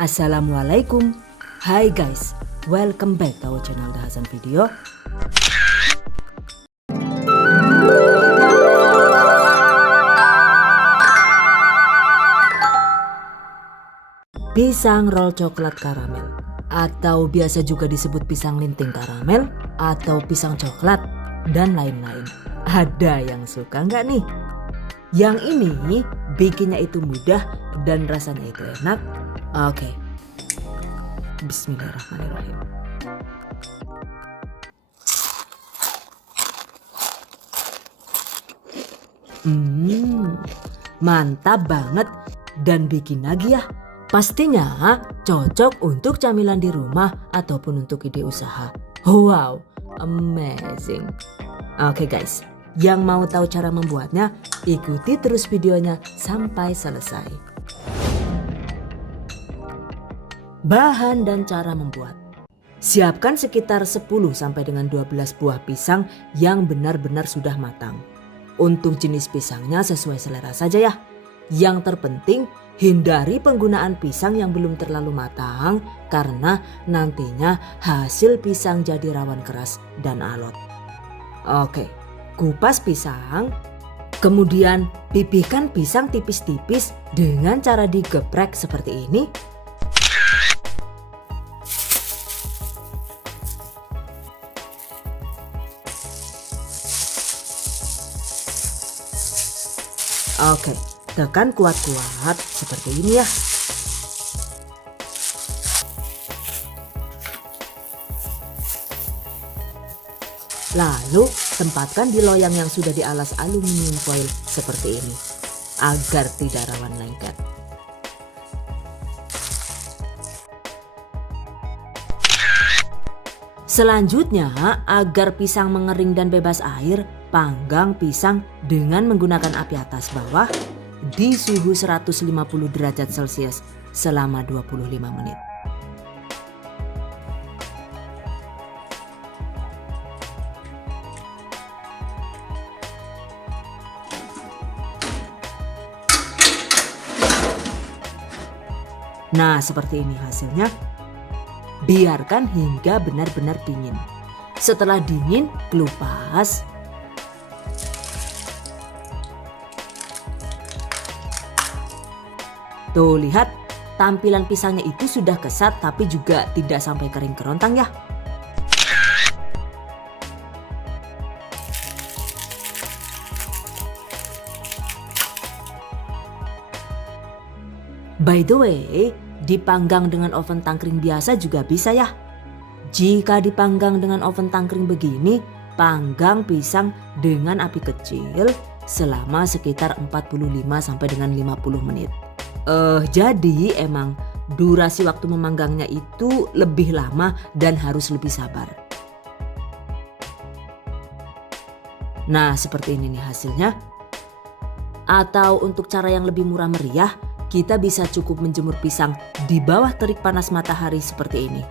Assalamualaikum. Hai guys, welcome back to our channel The Hasan Video. Pisang roll coklat karamel, atau biasa juga disebut pisang linting karamel atau pisang coklat dan lain-lain. Ada yang suka nggak nih? Yang ini bikinnya itu mudah dan rasanya itu enak. Oke, bismillahirrahmanirrahim. Mantap banget dan bikin lagi ya. Pastinya cocok untuk camilan di rumah ataupun untuk ide usaha. Wow, amazing. Oke guys, yang mau tahu cara membuatnya, ikuti terus videonya sampai selesai. Bahan dan cara membuat. Siapkan sekitar 10 sampai dengan 12 buah pisang yang benar-benar sudah matang. Untuk jenis pisangnya sesuai selera saja ya. Yang terpenting hindari penggunaan pisang yang belum terlalu matang karena nantinya hasil pisang jadi rawan keras dan alot. Oke, kupas pisang, kemudian pipihkan pisang tipis-tipis dengan cara digeprek seperti ini. Oke, tekan kuat-kuat seperti ini ya. Lalu tempatkan di loyang yang sudah dialas aluminium foil seperti ini agar tidak rawan lengket. Selanjutnya, agar pisang mengering dan bebas air, panggang pisang dengan menggunakan api atas bawah di suhu 150 derajat Celcius selama 25 menit. Nah, seperti ini hasilnya. Biarkan hingga benar-benar dingin. Setelah dingin, kelupas. Tuh lihat, tampilan pisangnya itu sudah kesat tapi juga tidak sampai kering kerontang ya. By the way, dipanggang dengan oven tangkring biasa juga bisa ya. Jika dipanggang dengan oven tangkring begini, panggang pisang dengan api kecil selama sekitar 45 sampai dengan 50 menit. Jadi emang durasi waktu memanggangnya itu lebih lama dan harus lebih sabar. Nah, seperti ini nih hasilnya. Atau untuk cara yang lebih murah meriah, kita bisa cukup menjemur pisang di bawah terik panas matahari seperti ini.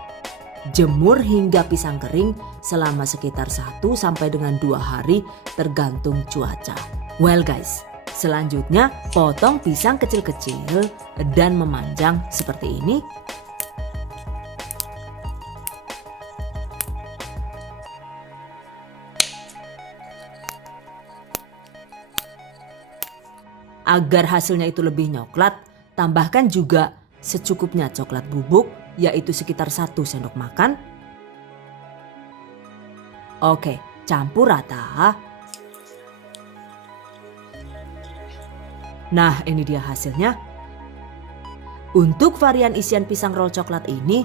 Jemur hingga pisang kering selama sekitar 1 sampai dengan 2 hari tergantung cuaca. Well guys, selanjutnya potong pisang kecil-kecil dan memanjang seperti ini. Agar hasilnya itu lebih nyoklat, tambahkan juga secukupnya coklat bubuk, yaitu sekitar 1 sendok makan. Oke, campur rata. Nah, ini dia hasilnya. Untuk varian isian pisang roll coklat ini,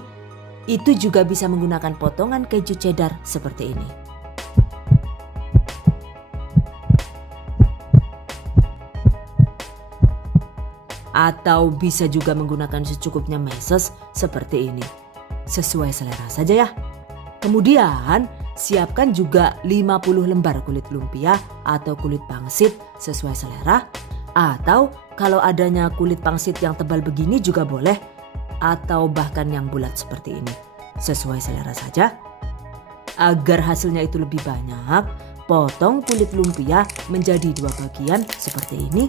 itu juga bisa menggunakan potongan keju cheddar seperti ini. Atau bisa juga menggunakan secukupnya meses seperti ini. Sesuai selera saja ya. Kemudian siapkan juga 50 lembar kulit lumpia atau kulit pangsit sesuai selera. Atau kalau adanya kulit pangsit yang tebal begini juga boleh. Atau bahkan yang bulat seperti ini. Sesuai selera saja. Agar hasilnya itu lebih banyak, potong kulit lumpia menjadi 2 bagian seperti ini.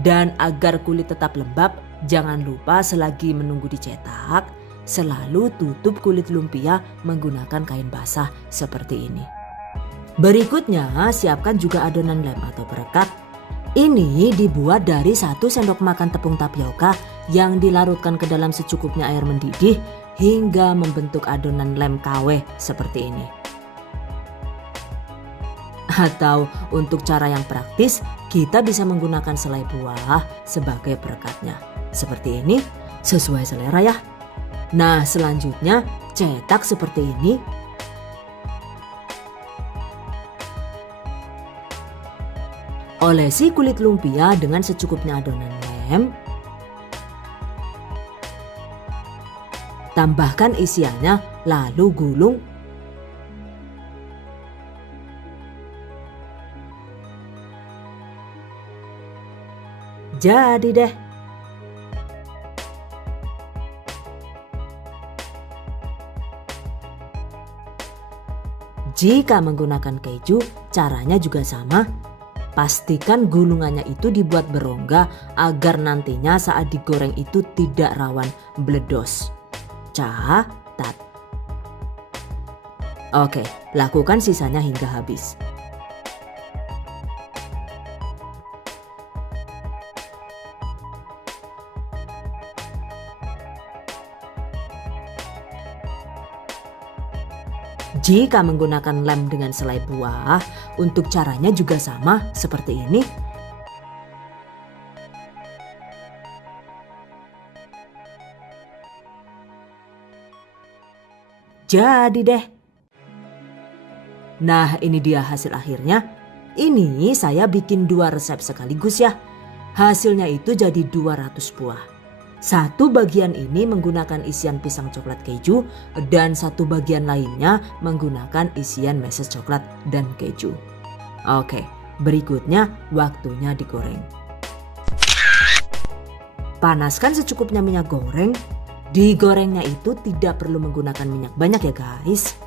Dan agar kulit tetap lembab, jangan lupa selagi menunggu dicetak, selalu tutup kulit lumpia menggunakan kain basah seperti ini. Berikutnya, siapkan juga adonan lem atau perekat. Ini dibuat dari 1 sendok makan tepung tapioka yang dilarutkan ke dalam secukupnya air mendidih hingga membentuk adonan lem KW seperti ini. Atau untuk cara yang praktis, kita bisa menggunakan selai buah sebagai perekatnya. Seperti ini, sesuai selera ya. Nah, selanjutnya cetak seperti ini. Olesi kulit lumpia dengan secukupnya adonan lem. Tambahkan isiannya lalu gulung. Jadi deh. Jika menggunakan keju, caranya juga sama. Pastikan gulungannya itu dibuat berongga agar nantinya saat digoreng itu tidak rawan meledos. Catat. Oke, lakukan sisanya hingga habis. Jika menggunakan lem dengan selai buah, untuk caranya juga sama seperti ini. Jadi deh. Nah, ini dia hasil akhirnya. Ini saya bikin 2 resep sekaligus ya. Hasilnya itu jadi 200 buah. Satu bagian ini menggunakan isian pisang coklat keju dan satu bagian lainnya menggunakan isian meses coklat dan keju. Oke, berikutnya waktunya digoreng. Panaskan secukupnya minyak goreng. Digorengnya itu tidak perlu menggunakan minyak banyak ya guys.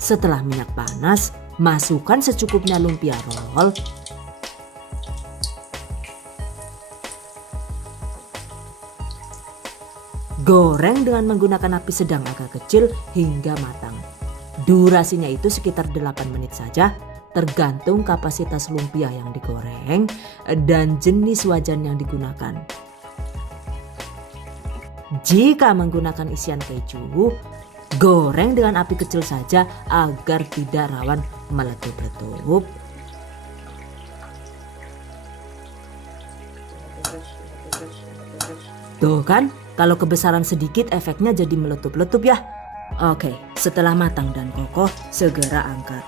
Setelah minyak panas, masukkan secukupnya lumpia roll. Goreng dengan menggunakan api sedang agak kecil hingga matang. Durasinya itu sekitar 8 menit saja, tergantung kapasitas lumpia yang digoreng dan jenis wajan yang digunakan. Jika menggunakan isian keju, goreng dengan api kecil saja agar tidak rawan meletup-letup. Tuh kan, kalau kebesaran sedikit efeknya jadi meletup-letup ya. Oke, setelah matang dan kokoh, segera angkat.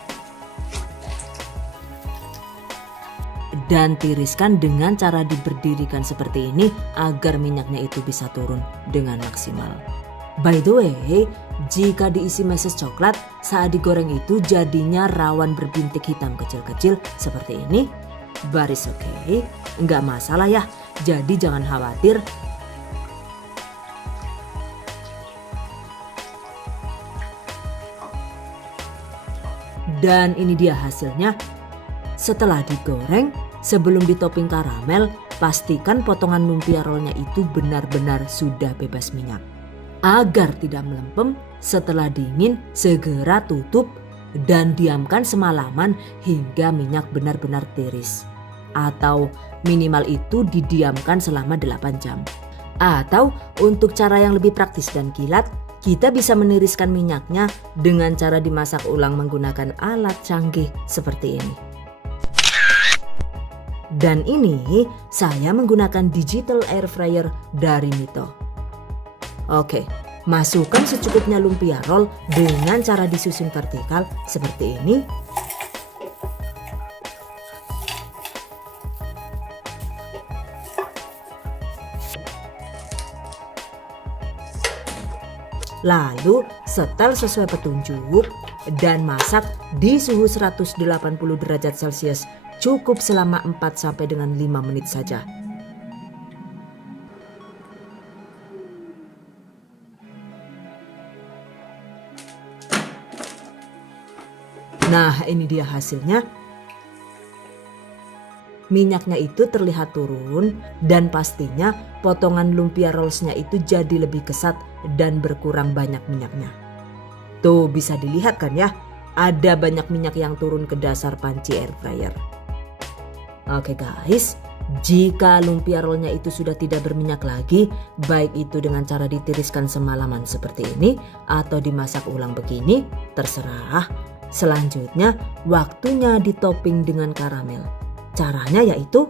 Dan tiriskan dengan cara diberdirikan seperti ini agar minyaknya itu bisa turun dengan maksimal. By the way, jika diisi meses coklat, saat digoreng itu jadinya rawan berbintik hitam kecil-kecil seperti ini. Baris oke, nggak masalah ya, jadi jangan khawatir. Dan ini dia hasilnya. Setelah digoreng, sebelum ditopping karamel, pastikan potongan lumpia rollnya itu benar-benar sudah bebas minyak. Agar tidak melempem, setelah dingin segera tutup dan diamkan semalaman hingga minyak benar-benar tiris. Atau minimal itu didiamkan selama 8 jam. Atau untuk cara yang lebih praktis dan kilat, kita bisa meniriskan minyaknya dengan cara dimasak ulang menggunakan alat canggih seperti ini. Dan ini saya menggunakan digital air fryer dari Mito. Oke, masukkan secukupnya lumpia roll dengan cara disusun vertikal seperti ini. Lalu setel sesuai petunjuk dan masak di suhu 180 derajat Celcius cukup selama 4 sampai dengan 5 menit saja. Nah, ini dia hasilnya. minyaknya itu terlihat turun dan pastinya potongan lumpia rollsnya itu jadi lebih kesat dan berkurang banyak minyaknya. Tuh bisa dilihat kan ya, ada banyak minyak yang turun ke dasar panci air fryer. Oke guys, jika lumpia rollnya itu sudah tidak berminyak lagi, baik itu dengan cara ditiriskan semalaman seperti ini atau dimasak ulang begini, terserah. Selanjutnya waktunya ditopping dengan karamel. Caranya yaitu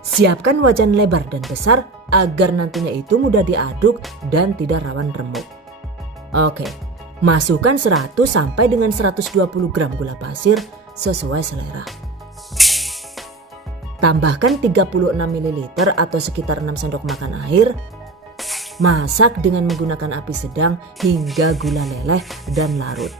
siapkan wajan lebar dan besar agar nantinya itu mudah diaduk dan tidak rawan remuk. Oke, masukkan 100 sampai dengan 120 gram gula pasir sesuai selera. Tambahkan 36 ml atau sekitar 6 sendok makan air. Masak dengan menggunakan api sedang hingga gula leleh dan larut.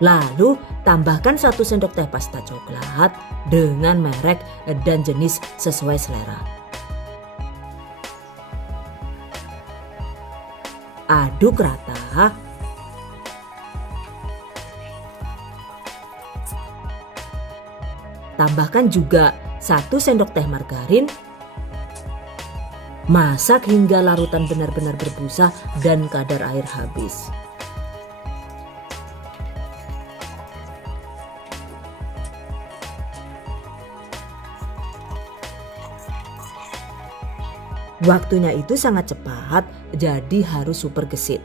Lalu tambahkan 1 sendok teh pasta coklat dengan merek dan jenis sesuai selera. Aduk rata. Tambahkan juga 1 sendok teh margarin. Masak hingga larutan benar-benar berbusa dan kadar air habis. Waktunya itu sangat cepat, jadi harus super gesit.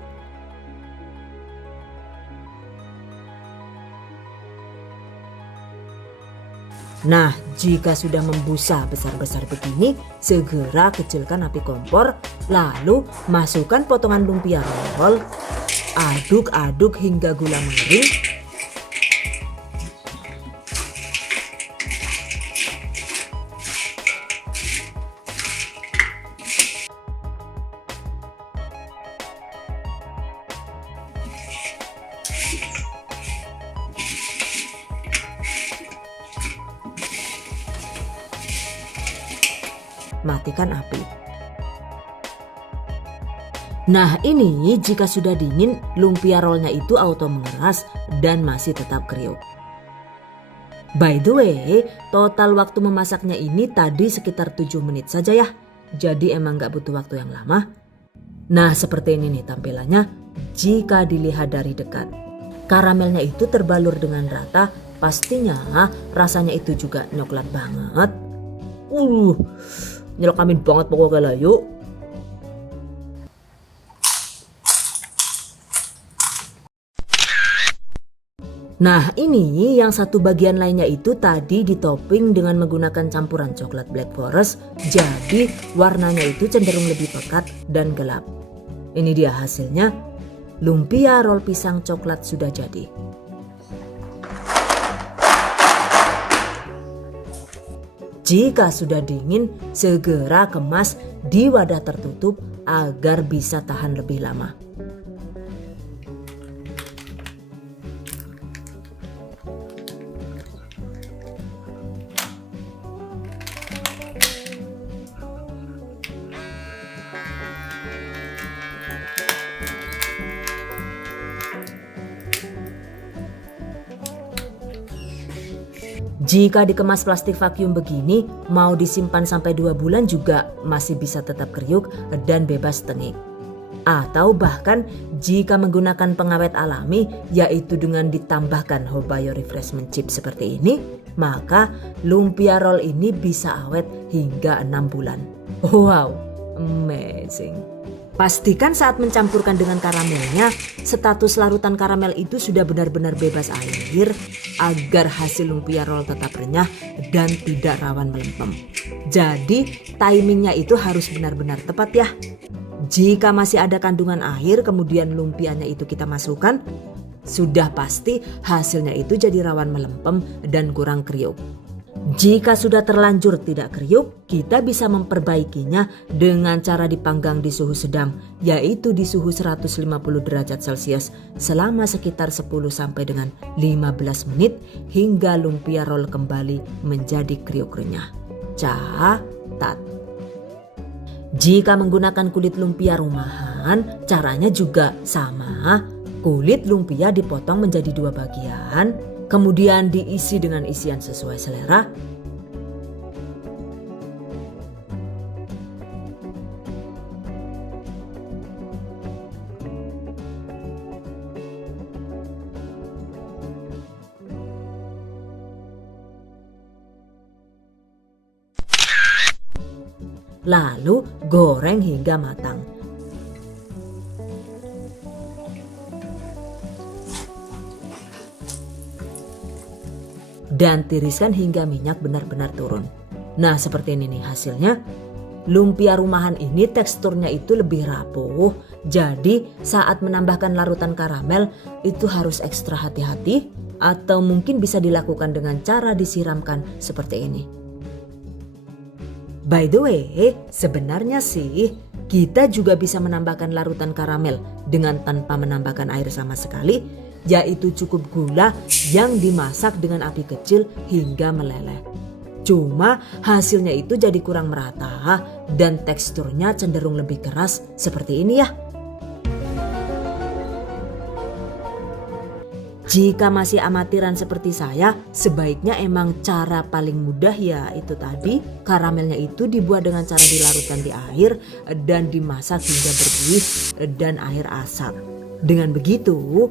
Nah, jika sudah membusa besar-besar begini, segera kecilkan api kompor, lalu masukkan potongan lumpia roll, aduk-aduk hingga gula mengering. Matikan api. Nah ini jika sudah dingin, lumpia rollnya itu auto mengeras dan masih tetap kriuk. By the way, total waktu memasaknya ini tadi sekitar 7 menit saja ya. Jadi emang gak butuh waktu yang lama. Nah seperti ini nih tampilannya jika dilihat dari dekat. Karamelnya itu terbalur dengan rata, pastinya rasanya itu juga nyoklat banget. Nyelakamin banget pokoknya lah yuk. Nah ini yang satu bagian lainnya itu tadi ditopping dengan menggunakan campuran coklat black forest. Jadi warnanya itu cenderung lebih pekat dan gelap. Ini dia hasilnya. Lumpia roll pisang coklat sudah jadi. Jika sudah dingin, segera kemas di wadah tertutup agar bisa tahan lebih lama. Jika dikemas plastik vakum begini, mau disimpan sampai 2 bulan juga masih bisa tetap kriuk dan bebas tengik. Atau bahkan jika menggunakan pengawet alami, yaitu dengan ditambahkan Hobayo Refreshment Chip seperti ini, maka lumpia roll ini bisa awet hingga 6 bulan. Wow, amazing. Pastikan saat mencampurkan dengan karamelnya, status larutan karamel itu sudah benar-benar bebas air agar hasil lumpia roll tetap renyah dan tidak rawan melempem. Jadi timingnya itu harus benar-benar tepat ya. Jika masih ada kandungan air kemudian lumpianya itu kita masukkan, sudah pasti hasilnya itu jadi rawan melempem dan kurang kriuk. Jika sudah terlanjur tidak kriuk, kita bisa memperbaikinya dengan cara dipanggang di suhu sedang, yaitu di suhu 150 derajat Celcius selama sekitar 10 sampai dengan 15 menit hingga lumpia roll kembali menjadi kriuk renyah. Catat. Jika menggunakan kulit lumpia rumahan, caranya juga sama. Kulit lumpia dipotong menjadi 2 bagian, kemudian diisi dengan isian sesuai selera. Lalu goreng hingga matang. Dan tiriskan hingga minyak benar-benar turun. Nah, seperti ini nih hasilnya. Lumpia rumahan ini teksturnya itu lebih rapuh. Jadi saat menambahkan larutan karamel itu harus ekstra hati-hati, atau mungkin bisa dilakukan dengan cara disiramkan seperti ini. By the way, sebenarnya sih kita juga bisa menambahkan larutan karamel dengan tanpa menambahkan air sama sekali, yaitu cukup gula yang dimasak dengan api kecil hingga meleleh. Cuma hasilnya itu jadi kurang merata dan teksturnya cenderung lebih keras seperti ini ya. Jika masih amatiran seperti saya, sebaiknya emang cara paling mudah ya itu tadi, karamelnya itu dibuat dengan cara dilarutkan di air dan dimasak hingga berbuih dan air asap. Dengan begitu,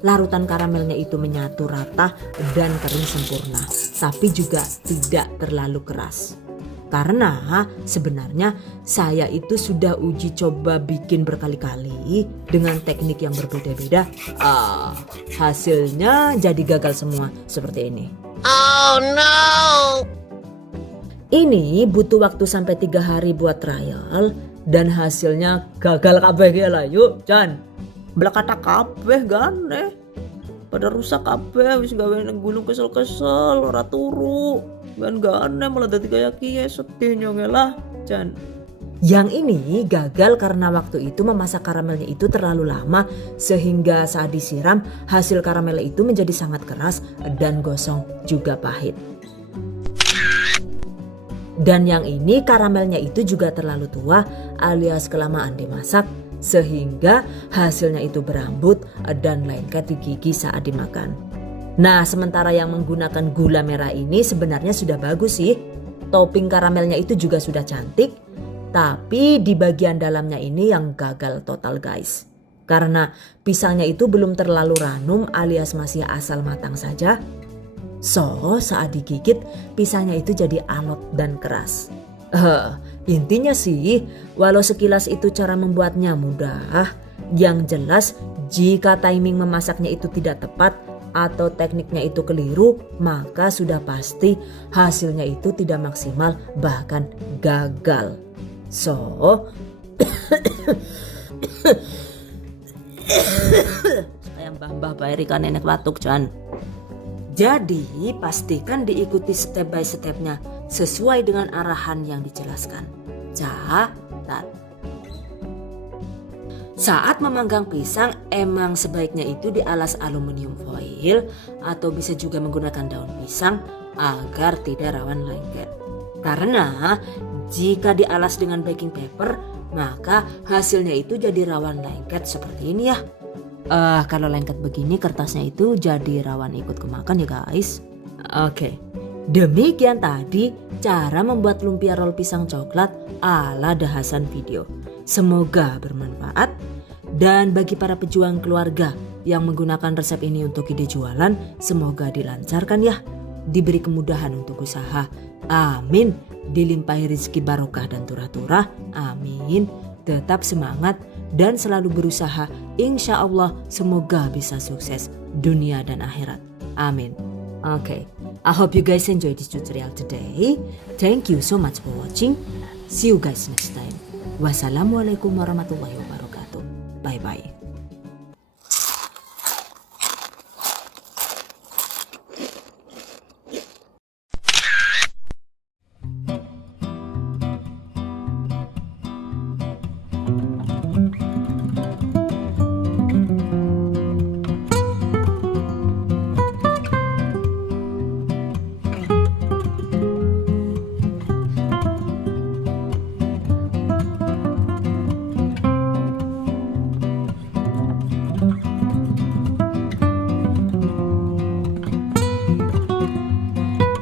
larutan karamelnya itu menyatu rata dan kering sempurna, tapi juga tidak terlalu keras. Karena sebenarnya saya itu sudah uji coba bikin berkali-kali dengan teknik yang berbeda-beda. Hasilnya jadi gagal semua seperti ini. Oh no! Ini butuh waktu sampai 3 hari buat trial dan hasilnya gagal kabeh ya lah. Yuk Jan, belakata kabeh gane. Pada rusak kabeh wis gawe nang gulung kesel-kesel ora turu. Kan gane malah dadi kaya kiye sedih nyongelah Jan. Yang ini gagal karena waktu itu memasak karamelnya itu terlalu lama sehingga saat disiram hasil karamelnya itu menjadi sangat keras dan gosong juga pahit. Dan yang ini karamelnya itu juga terlalu tua alias kelamaan dimasak sehingga hasilnya itu berambut dan lengket di gigi saat dimakan. Nah, sementara yang menggunakan gula merah ini sebenarnya sudah bagus sih. Topping karamelnya itu juga sudah cantik. Tapi di bagian dalamnya ini yang gagal total guys. Karena pisangnya itu belum terlalu ranum alias masih asal matang saja. So, saat digigit pisangnya itu jadi alot dan keras. Intinya sih, walau sekilas itu cara membuatnya mudah. Yang jelas jika timing memasaknya itu tidak tepat, atau tekniknya itu keliru, maka sudah pasti hasilnya itu tidak maksimal bahkan gagal. So, sayang mbah Pak Erika nenek batuk Jan. Jadi pastikan diikuti step by stepnya sesuai dengan arahan yang dijelaskan. Catat. Saat memanggang pisang emang sebaiknya itu dialas aluminium foil atau bisa juga menggunakan daun pisang agar tidak rawan lengket. Karena jika dialas dengan baking paper maka hasilnya itu jadi rawan lengket seperti ini ya. Kalau lengket begini kertasnya itu jadi rawan ikut kemakan ya guys. Oke. Demikian tadi cara membuat lumpia roll pisang coklat ala The Hasan video. Semoga bermanfaat dan bagi para pejuang keluarga yang menggunakan resep ini untuk ide jualan semoga dilancarkan ya. Diberi kemudahan untuk usaha. Amin. Dilimpahi rezeki barokah dan turah-turah. Amin. Tetap semangat dan selalu berusaha. Insya Allah semoga bisa sukses dunia dan akhirat. Amin. Okay, I hope you guys enjoy this tutorial today. Thank you so much for watching. See you guys next time. Wassalamualaikum warahmatullahi wabarakatuh. Bye bye.